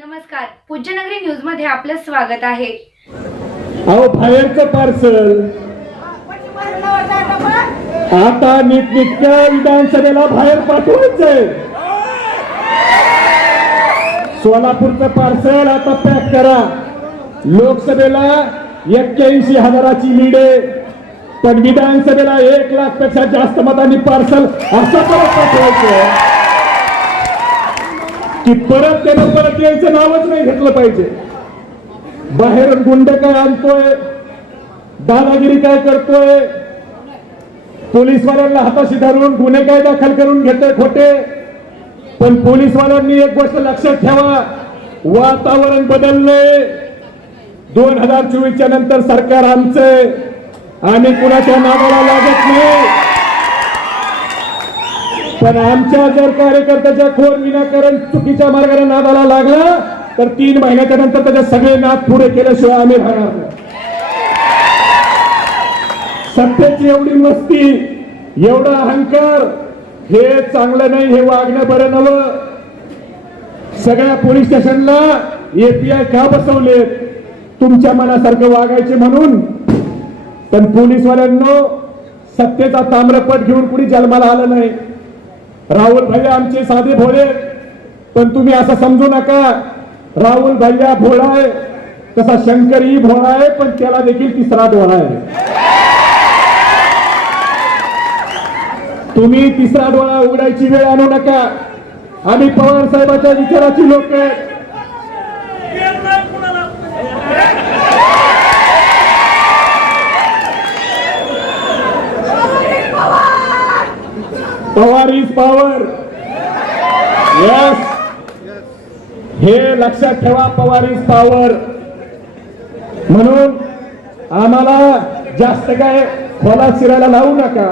नमस्कार. पूज्यनगरी न्यूजमध्ये आपलं स्वागत आहे. अहो बाहेरचं पार्सल. आता नीटनिटक्या विधानसभेला बाहेर पाठवायचंय. सोलापूरचं पार्सल आता पॅक करा. लोकसभेला एक्क्याऐंशी हजाराची लीड आहे पण विधानसभेला एक लाखपेक्षा जास्त मतांनी पार्सल असं परत पाठवायचं की परत त्यानं परत यायचं नावच नाही घेतलं पाहिजे. बाहेर गुंड काय आणतोय? दादागिरी काय करतोय? पोलीसवाल्यांना हाताशी धरून गुन्हे काय दाखल करून घेतोय खोटे? पण पोलीसवाल्यांनी एक गोष्ट लक्षात ठेवा वातावरण बदललंय. दोन हजार चोवीसच्या नंतर सरकार आमचंय. आम्ही कुणाच्या नावाला लागत नाही. पण आमच्या जर कार्यकर्त्याच्या खोर विनाकारण चुकीच्या मार्गाने नादाला लागला तर तीन महिन्याच्या नंतर त्याचे सगळे नाद पुढे केल्याशिवाय आम्ही राहणार नाही. सत्तेची एवढी मस्ती एवढा अहंकार हे चांगलं नाही हे वागणं बरं नवं सगळ्या पोलीस स्टेशनला एपीआय का बसवले? तुमच्या मनासारखं वागायचे म्हणून. पण पोलीसवाल्यांनो सत्तेचा ताम्रपट घेऊन कुणी जन्माला आलं नाही. राहुल भैया आमचे साधे भोळे पण तुम्ही असं समजू नका. राहुल भैया भोळा आहे तसा शंकर ही भोळा आहे पण त्याला देखील तिसरा डोळा आहे. तुम्ही तिसरा डोळा उघडायची वेळ आणू नका. आम्ही पवार साहेबाच्या विचाराची लोक आहेत पवार इज पॉवर यस हे लक्षात ठेवा पवार इज पॉवर म्हणून आम्हाला जास्त काय खोलात शिरायला लावू नका.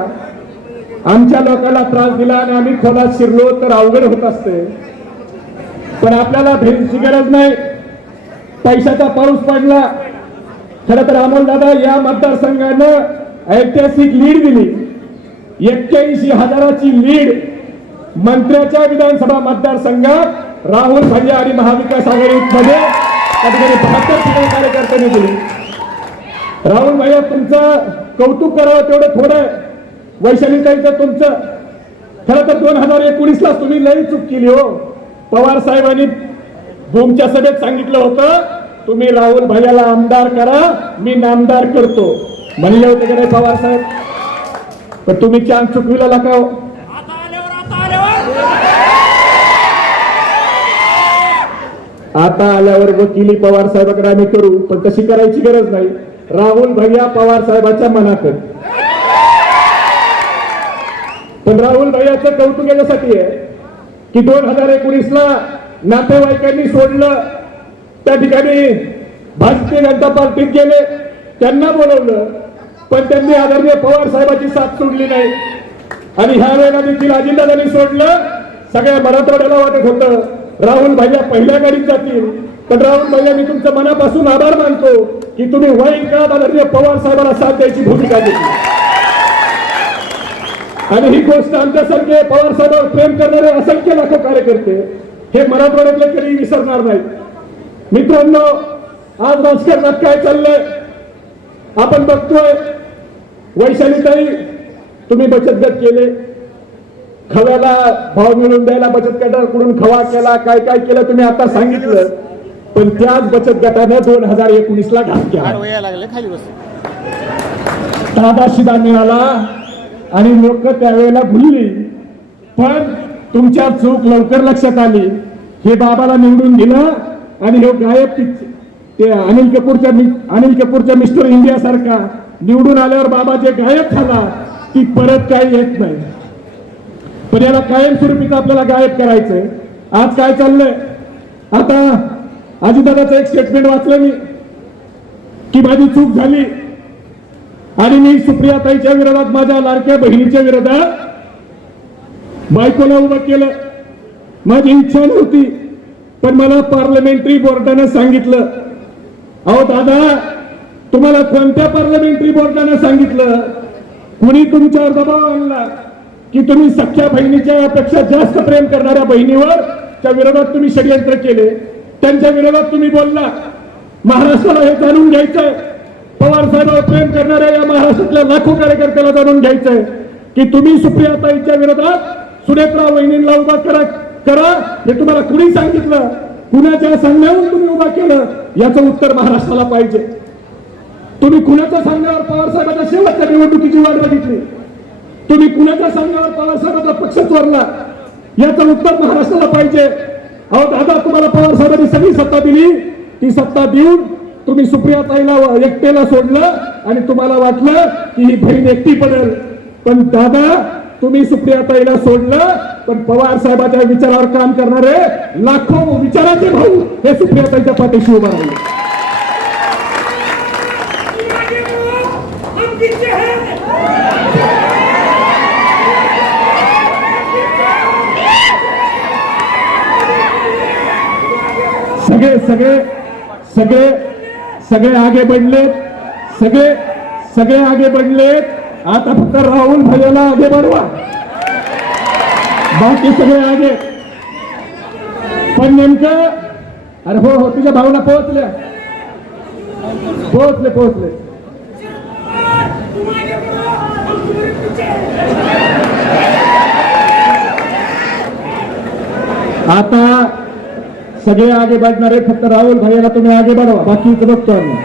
आमच्या लोकांना त्रास दिला आणि आम्ही खोलात शिरलो तर अवघड होत असते. पण आपल्याला भेटची गरज नाही. पैशाचा पाऊस पडला. खर तर अमोल दादा या मतदारसंघानं ऐतिहासिक लीड दिली. एक्क्याऐंशी हजाराची लीड मंत्र्याच्या विधानसभा मतदारसंघात राहुल भैया आणि महाविकास आघाडीमध्ये कधीकधी बहात्तर कार्यकर्त्यांनी दिली. राहुल भैया तुमचं कौतुक करावं तेवढं थोडं वैशाली वैशालीताईचं तुमचं. खरं तर दोन हजार एकोणीस ला तुम्ही लई चूक केली हो. पवार साहेबांनी भूमच्या सभेत सांगितलं होतं तुम्ही राहुल भैयाला आमदार करा मी नामदार करतो. म्हणले होते का नाही पवार साहेब? पण तुम्ही चान्स चुकविला का हो? आता आल्यावर वकिली पवार साहेबाकडे आम्ही करू पण तशी करायची गरज नाही. राहुल भैया पवार साहेबाच्या मनाकडे. पण राहुल भैयाचं कौतुक याच्यासाठी आहे की दोन हजार एकोणीस ला नातेवाईकांनी सोडलं. त्या ठिकाणी भारतीय जनता पार्टीत गेले त्यांना बोलवलं. पण त्यांनी आदरणीय पवार साहेबांची साथ सोडली नाही. आणि ह्या वेळेला देखील अजितदादांनी सोडलं. सगळ्या मराठवाड्याला वाटत होतं. राहुल भैया पहिल्या गाडीत जातील. पण राहुल भैया मी तुमचं मनापासून आभार मानतो की तुम्ही वाईट काळात आदरणीय पवार साहेबांना साथ द्यायची भूमिका घेतली. आणि ही गोष्ट आमच्यासारखे पवार साहेबांवर प्रेम करणारे असंख्य लाखो कार्यकर्ते हे मराठवाड्यातले कधी विसरणार नाही मित्रांनो आज राजकारणात काय चाललंय. आपण बघतोय वैशालीताई तुम्ही बचत गट केले. खव्याला भाव मिळवून द्यायला बचत गटाकडून खवा केला काय काय केलं तुम्ही आता सांगितलं. पण त्याच बचत गटानं दोन हजार एकोणीस ला घात केला. शिदा मिळाला आणि लोक त्यावेळेला भुलली. पण तुमच्या चूक लवकर लक्षात आली. हे बाबाला निवडून दिलं आणि हे गायब ते अनिल कपूरच्या अनिल कपूरच्या मिस्टर इंडिया सारखा निवडून आल्यावर बाबा जे गायब झाला ती परत काही येत नाही. पण याला कायमस्वरूपीच आपल्याला गायब करायचंय. आज काय चाललंय? आता अजितदादाचं एक स्टेटमेंट वाचलं मी की माझी चूक झाली. आणि मी सुप्रियाताईच्या विरोधात माझ्या लाडक्या बहिणीच्या विरोधात बायकोला उभं केलं. माझी इच्छा नव्हती पण मला पार्लमेंटरी बोर्डानं सांगितलं अहो दादा तुम्हाला कोणत्या पार्लमेंटरी बोर्डानं सांगितलं? कुणी तुमच्यावर दबाव आणला? की तुम्ही सख्या बहिणीच्या पेक्षा जास्त प्रेम करणाऱ्या बहिणीवर त्या विरोधात तुम्ही षडयंत्र केले? त्यांच्या विरोधात तुम्ही बोलला. महाराष्ट्राला हे जाणून घ्यायचंय. पवार साहेबांवर प्रेम करणाऱ्या या महाराष्ट्रातल्या लाखो कार्यकर्त्याला जाणून घ्यायचंय. की तुम्ही सुप्रियाताईच्या विरोधात सुनेत्रा वहिनींना उभा करा करा. हे तुम्हाला कुणी सांगितलं? कुणाच्या सांगण्यावरून तुम्ही उभा केलं? याचं उत्तर महाराष्ट्राला पाहिजे. तुम्ही कुणाच्या सांगण्यावर पवार साहेबांच्या शेवटच्या निवडणुकीची वाट बघितली? तुम्ही कुणाच्या सांगण्यावर पवार साहेबांचा पक्ष चोरला? याचं उत्तर महाराष्ट्राला पाहिजे. अहो दादा तुम्हाला पवार साहेबांनी सगळी सत्ता दिली. ती सत्ता देऊन तुम्ही सुप्रिया ताईला एकटेला सोडलं आणि तुम्हाला वाटलं की ही बहीण एकटी पडेल. पण दादा तुम्ही सुप्रिया ताईला सोडलं पण पवार साहेबाच्या विचारावर काम करणारे लाखो विचाराचे भाऊ हे सुप्रिया ताईच्या पाठीशी उभा राहिले. सगळे सगळे सगळे सगळे आगे बनलेत सगळे सगळे आगे बनलेत आता फक्त राहुल भैयाला आगे बनवा बाकी सगळे आगे. पण नेमकं अरे हो हो तुझ्या भावना पोहोचल्या पोहोचले पोहोचले. आता सगळे आगे बाजणारे फक्त राहुल भाईला तुम्ही आगे बाळवा बाकीच बघतो आम्ही.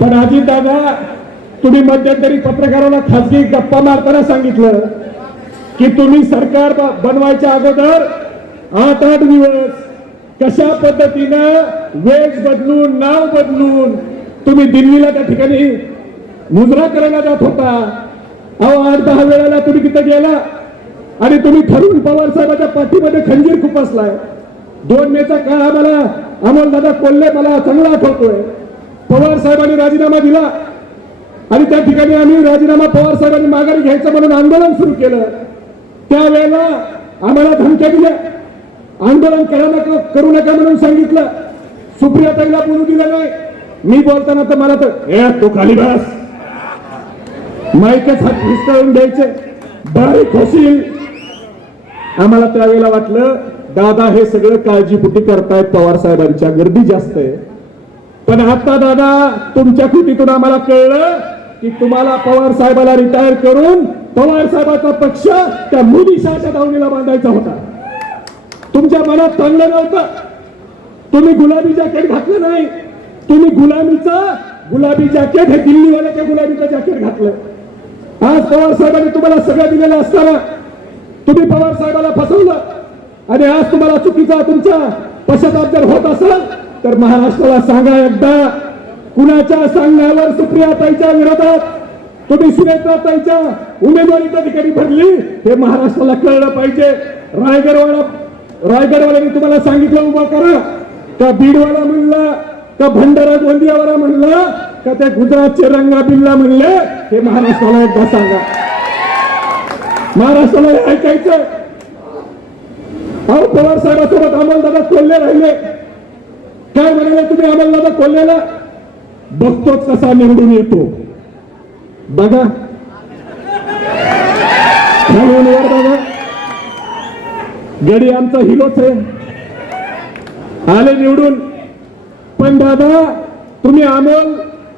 पण आजी दादा तुम्ही मध्यंतरी पत्रकाराला खासगी गप्पा मारताना सांगितलं की तुम्ही सरकार ब- बनवायच्या अगोदर आठ आठ दिवस कशा पद्धतीनं वेश बदलून नाव बदलून तुम्ही दिल्लीला त्या ठिकाणी मुजरा करायला जात होता. अहो आठ दहा वेळेला तुम्ही तिथे गेला आणि तुम्ही ठरवून पवार साहेबाच्या पाठीमध्ये खंजीर खुपसलाय दोन मेचा काळ आम्हाला अमोलदादा कोल्हे मला चांगला आठवतोय. पवार साहेबांनी राजीनामा दिला. आणि त्या ठिकाणी आम्ही राजीनामा पवार साहेबांनी माघारी घ्यायचं म्हणून आंदोलन सुरू केलं. त्यावेळेला आम्हाला धमक्या दिल्या. आंदोलन करा नका करू नका म्हणून सांगितलं. सुप्रियाताईला बोलू दिलं नाही. मी बोलताना तर मला तर ए तो खाली बस. माईकच हात हिसकावून द्यायचे. बारीक होशील. आम्हाला त्यावेळेला वाटलं दादा हे सगळं काळजीपुटी करतायत पवार साहेबांच्या. गर्दी जास्त आहे. पण आता दादा तुमच्या कृतीतून आम्हाला कळलं की तुम्हाला पवार साहेबाला रिटायर करून पवार साहेबाचा पक्ष त्या मोदी शहाच्या दावणीला बांधायचा होता. तुमच्या मनात चांगलं नव्हतं. तुम्ही गुलाबी जॅकेट घातलं नाही. तुम्ही गुलामीचा गुलाबी जॅकेट हे दिल्लीवाल्याच्या गुलाबीचं जॅकेट घातलं. आज पवार साहेबांनी तुम्हाला सगळं दिलेलं असताना तुम्ही पवार साहेबाला फसवलं. आणि आज तुम्हाला चुकीचा तुमचा पश्चाताप जर होत असेल तर महाराष्ट्राला सांगा एकदा. कुणाच्या सांगण्यावर सुप्रियाताईच्या विरोधात? तुम्ही सुनेत्राताईच्या उमेदवारी त्या ठिकाणी भरली? हे महाराष्ट्राला कळलं पाहिजे. रायगडवाडा रायगडवाल्यांनी तुम्हाला सांगितलं उभा करा. का बीडवाला म्हणला? का भंडारा गोंदियावाला म्हणला? का त्या गुजरातचे रंगा बिल्ला म्हणले? हे महाराष्ट्राला एकदा सांगा. महाराष्ट्राला ऐकायचं अहो पवार साहेबांसोबत अंमलदादा कोल्हे राहिले. काय म्हणाले तुम्ही अंमलदादा कोल्हेला बघतोच कसा निवडून येतो. बघा. वर बघा. गडी आमचा हिरोच आहे. आले निवडून. पण दादा तुम्ही अमोल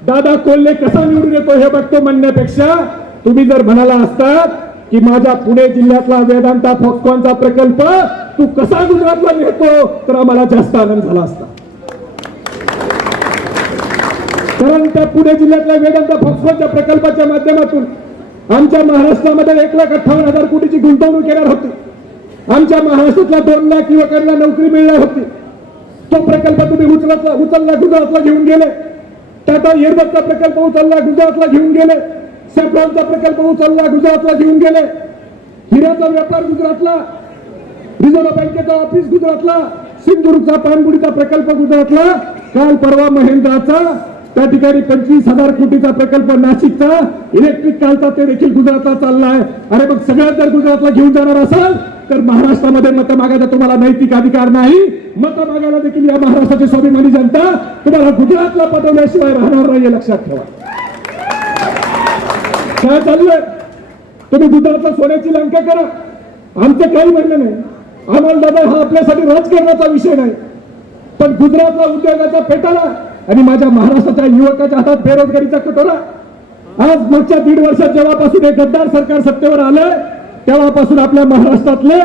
दादा कोल्हे कसा निवडून येतो हे बघतो म्हणण्यापेक्षा तुम्ही जर म्हणाला असतात की माझ्या पुणे जिल्ह्यातला वेदांता फॉक्सकॉनचा प्रकल्प तू कसा गुजरातला नेतो तर आम्हाला जास्त आनंद झाला असता. कारण त्या पुणे जिल्ह्यातल्या वेदांता फॉक्सकॉनच्या प्रकल्पाच्या माध्यमातून आमच्या महाराष्ट्रामध्ये एक लाख अठ्ठावन्न हजार कोटीची गुंतवणूक येणार होती. आमच्या महाराष्ट्रातल्या दोन लाख युवकांना नोकरी मिळणार होती. तो प्रकल्प तुम्ही उचलला उचलला गुजरातला घेऊन गेले. टाटा एअरबसचा प्रकल्प उचलला गुजरातला घेऊन गेले. सेफ्रॉनचा प्रकल्प उचलला गुजरातला घेऊन गेले. हिऱ्याचा व्यापार गुजरातला रिझर्व्ह बँकेचा ऑफिस गुजरातला सिंधुदुर्गचा पाणबुडीचा प्रकल्प गुजरातला. काल परवा महेंद्राचा त्या ठिकाणी पंचवीस हजार कोटीचा प्रकल्प नाशिकचा इलेक्ट्रिक कालचा ते देखील गुजरातला चाललाय. अरे मग सगळ्यात जर गुजरातला घेऊन जाणार असाल तर महाराष्ट्रामध्ये मत मागायचा तुम्हाला नैतिक अधिकार नाही. मत मागायला देखील या महाराष्ट्राची स्वाभिमानी जनता तुम्हाला गुजरातला पटवल्याशिवाय राहणार नाही लक्षात ठेवा. काय चाललंय तुम्ही दुधाचा सोन्याची लंका करा. आमचं काही म्हणणं नाही. आम्हाला दादा हा आपल्यासाठी राजकारणाचा विषय नाही. पण गुजरातला उद्योगाचा पेटाला आणि माझ्या महाराष्ट्राच्या युवकाच्या हातात बेरोजगारीचा कटोरा. आज मागच्या दीड वर्षात जेव्हापासून हे गद्दार सरकार सत्तेवर आलं तेव्हापासून आपल्या महाराष्ट्रातले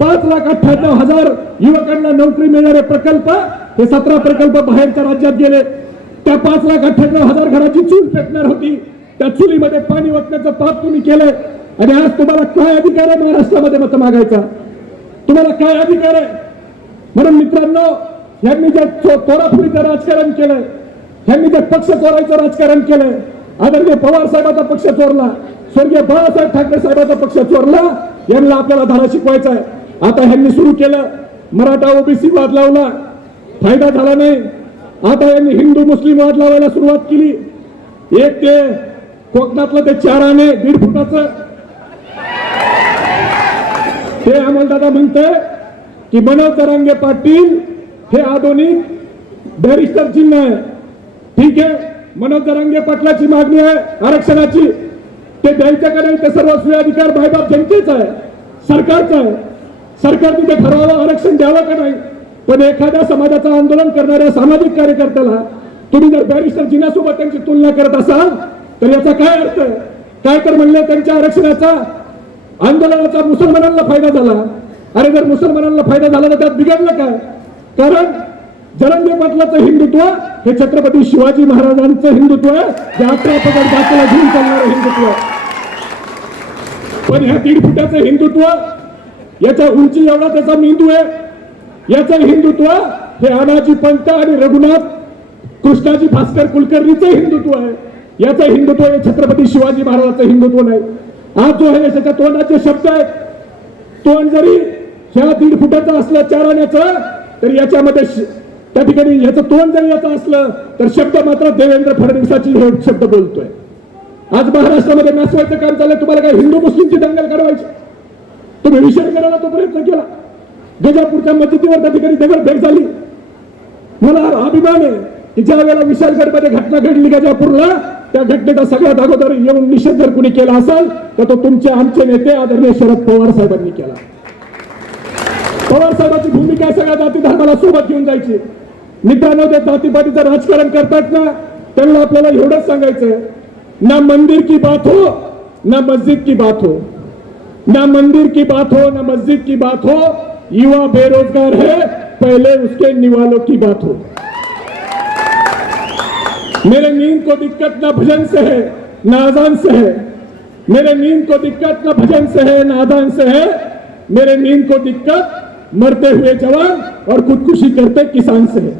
पाच लाख अठ्ठ्याण्णव हजार युवकांना नोकरी मिळणारे प्रकल्प हे सतरा प्रकल्प बाहेरच्या राज्यात गेले. त्या पाच लाख अठ्ठ्याण्णव हजार घराची चूल पेटणार होती. त्या चुलीमध्ये पाणी ओतण्याचं पाप तुम्ही केलंय. आणि आज तुम्हाला काय अधिकार आहे महाराष्ट्रामध्ये मत मागायचा? तुम्हाला काय अधिकार आहे? म्हणून मित्रांनो यांनी जे चो- राजकारण केलंय यांनी जे पक्ष चोरायचं राजकारण केलंय आदरणीय पवार साहेबाचा पक्ष चोरला स्वर्गीय बाळासाहेब ठाकरे साहेबाचा पक्ष चोरला यांना आपल्याला धडा शिकवायचा आहे. आता ह्यांनी सुरू केलं मराठा ओबीसी वाद लावला. फायदा झाला नाही. आता यांनी हिंदू मुस्लिम वाद लावायला सुरुवात केली. एक ते कोकणातलं ते चाराने दीड फुटाचं. ते अंमलदादा म्हणते की मनोज तरंगे पाटील हे आधुनिक बॅरिस्टर चिन्ह आहे. ठीक आहे मनोज तरंगे पाटलाची मागणी आहे आरक्षणाची. ते द्यायचं का नाही ते सर्व अधिकार भाईबाब जनतेचा आहे सरकारचा आहे. सरकारने ते ठरवावं आरक्षण द्यावं का नाही? पण एखाद्या समाजाचं आंदोलन करणाऱ्या सामाजिक कार्यकर्त्याला तुम्ही जर बॅरिस्टर जिन्यासोबत त्यांची तुलना करत असाल तर याचा काय अर्थ आहे? काय तर म्हणलं त्यांच्या आरक्षणाचा आंदोलनाचा मुसलमानांना फायदा झाला. अरे जर मुसलमानांना फायदा झाला तर त्यात बिघडलं काय? कारण जरंगे पाटलाचं हिंदुत्व हे छत्रपती शिवाजी महाराजांचं हिंदुत्व आहे. जे अकरा पगड घेऊन चालणारं हिंदुत्व पण ह्या दीड फुटाचं हिंदुत्व याच्या उंची एवढा त्याचा मेंदू आहे. याचं हिंदुत्व हे अनाजी पंत आणि रघुनाथ कृष्णाजी भास्कर कुलकर्णीचं हिंदुत्व आहे. याचं हिंदुत्व हे छत्रपती शिवाजी महाराजांचं हिंदुत्व नाही. आज जो आहे त्याच्या तोंडाचे शब्द आहेत. तोंड जरी ह्या दीड फुटाचं असलं चारण्याचं तर याच्यामध्ये त्या ठिकाणी याचं तोंड जरी याचं असलं तर शब्द मात्र देवेंद्र फडणवीसाची हे शब्द बोलतोय. आज महाराष्ट्रामध्ये नासवायचं काम चाललंय तुम्हाला काय हिंदू मुस्लिमची दंगल करायची? तुम्ही विषय करायला तो प्रयत्न केला. गजापूरच्या मस्जिदीवर त्या ठिकाणी दगडफेक झाली. मला अभिमान आहे की ज्या वेळेला विशालगडमध्ये घटना घडली गजापूरला त्या घटनेचा सगळ्यात अगोदर येऊन निषेध जर कुणी केला असेल तर तो तुमचे आमचे नेते आदरणीय शरद पवार साहेबांनी केला. पवार साहेबांची भूमिका सगळ्या जाती धर्माला सोबत घेऊन जायची. मित्रांनो ते जातीपातीचं राजकारण करतात ना त्यांना आपल्याला एवढंच सांगायचं ना मंदिर की बात हो ना मस्जिद की बात हो. ना मंदिर की बात हो ना मस्जिद की बात हो युवा बेरोजगार है पहले उसके निवालों की बात हो. मेरे नींद को दिक्कत ना भजन से है ना अजान से है। मेरे नींद को दिक्कत ना भजन से है ना अजान से है। मेरे नींद को दिक्कत मरते हुए जवान और खुदकुशी करते किसान से है।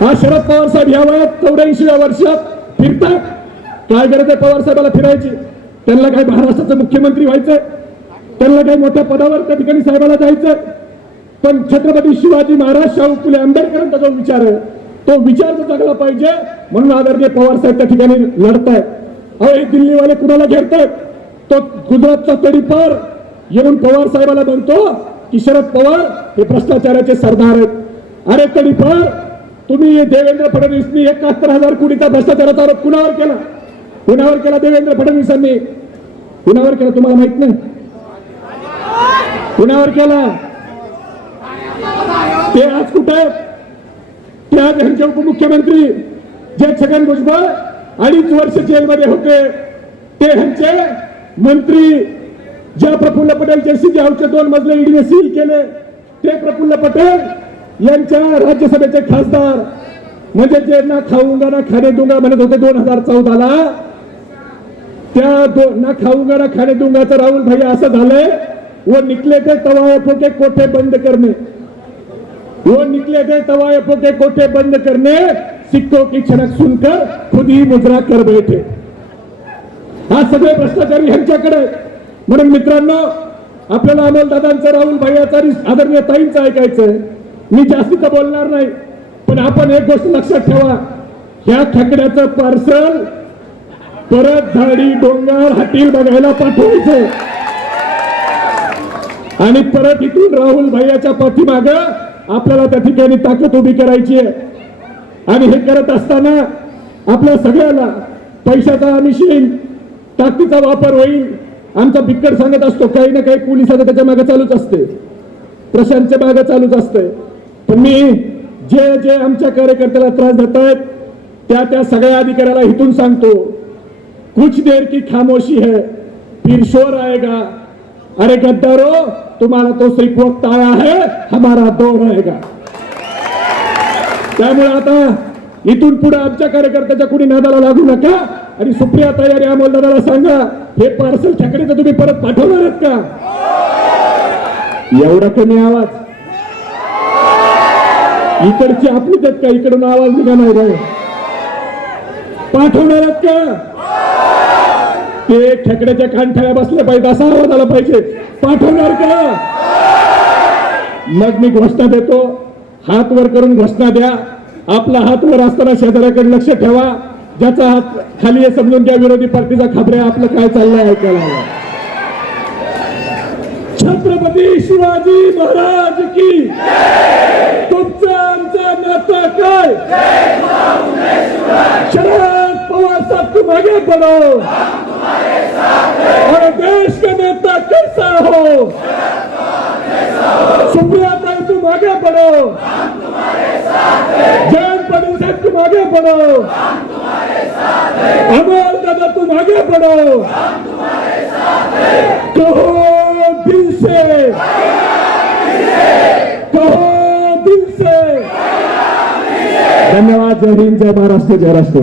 हा शरद पवार साहेब या वयात चौऱ्याऐंशीव्या वर्षात फिरतात। काय गरज आहे पवार साहेबाला फिरायची? त्यांना काय महाराष्ट्राचं मुख्यमंत्री व्हायचंय? त्यांना काही मोठ्या पदावर त्या ठिकाणी साहेबाला जायचंय? पण छत्रपती शिवाजी महाराज शाहू फुले आंबेडकरांचा जो विचार आहे तो विचार जगला पाहिजे. म्हणून आदरणीय पवार साहेब त्या ठिकाणी लढतायत. अहो हे दिल्लीवाले कुणाला घेरतायत? तो गुजरातचा तडीपार येऊन पवार साहेबाला म्हणतो की शरद पवार हे भ्रष्टाचाराचे सरदार आहेत. अरे तडीपार तुम्ही देवेंद्र फडणवीसनी एकाहत्तर हजार कोटीचा भ्रष्टाचाराचा आरोप कुणावर केला? कुणावर केला देवेंद्र फडणवीसांनी? कुणावर केला तुम्हाला माहीत नाही. कुणावर केला? ते आज कुठे आहेत? ते आज यांचे उपमुख्यमंत्री जे छगन भुजबळ अडीच वर्ष जेलमध्ये होते ते ह्यांचे मंत्री ज्या प्रफुल्ल पटेल सीजे हाऊसचे दोन मजले ईडीने सील केले ते प्रफुल्ल पटेल यांच्या राज्यसभेचे खासदार. म्हणजे जे ना खाऊंगा ना खाणे दूंगा म्हणत होते दोन हजार चौदाला त्या दो ना खाऊंगा ना खाणे दूंगाचं राहुल भाई असं झालंय व निकले ते तवा फोटे कोठे बंद करणे. वो निकले थे तवायफों के कोठे बंद करने सिक्कों की छनक सुनकर खुद ही मुद्रा कर बैठे। हा सगळे भ्रष्टाचारी ह्यांच्याकडे म्हणून मित्रांनो आपल्याला अमोलदादांचं राहुल भाईचा आदरणीय ताईंचं ऐकायचंय. मी जास्तीचं बोलणार नाही पण आपण एक गोष्ट लक्षात ठेवा. ह्या ठकड्याचं पार्सल परत झाडी डोंगर हातील बघायला पाठवायचं आणि परत इथून राहुल भैयाच्या पाठीमागं आपल्याला त्या ठिकाणी ताकद उभी करायची आहे. आणि हे करत असताना आपल्या सगळ्याला पैशाचा आमिष ताकदीचा वापर होईल. आमचा बिक्कट सांगत असतो काही ना काही पोलिसाचं त्याच्यामागे चालूच असते. प्रशांतच्या मागे चालूच असते. पण मी जे जे आमच्या कार्यकर्त्याला त्रास देत आहेत त्या त्या सगळ्या अधिकाऱ्याला इथून सांगतो कुछ देर की खामोशी है फिर शोर आएगा. अरे गद्दारो तुम्हाला तो सिर्फ वक्त आया है हमारा दौर रहेगा. त्यामुळे आता इथून पुढे आमच्या कार्यकर्त्याच्या कुणी नादाला लागू नका आणि सुप्रिया तयारी अमोल दादाला सांगा हे पार्सल ठाकरेचं तुम्ही परत पाठवणार आहेत का? एवढा कमी आवाज. इकडची आपली आहेत का इकडून आवाज निघा नाही पाठवणार आहेत का? ते खेकड्याच्या कानठाळ्या बसल्या पाहिजे असा आवाज आला पाहिजे पाठवणार का मग मी घोषणा देतो हात वर करून घोषणा द्या आपला हात वर असताना शेजाऱ्याकडे लक्ष ठेवा ज्याचा हात खाली समजून घ्या विरोधी पार्टीचा खाबरे आपलं काय चाललंय ऐकायला छत्रपती शिवाजी महाराज की तुमचं आमचं नाता काय शरद पवार साहब तुम आगे बढ़ो और देश के नेता कैसा हो? सुप्रिया ताई तुम आगे बढ़ो जैन पाटिल साहब तुम आगे बढ़ो अमोल दादा तुम आगे बढ़ो कहो दिल से। कहो दिल से। धन्यवाद जय हिंद जय महाराष्ट्र जय राष्ट्र।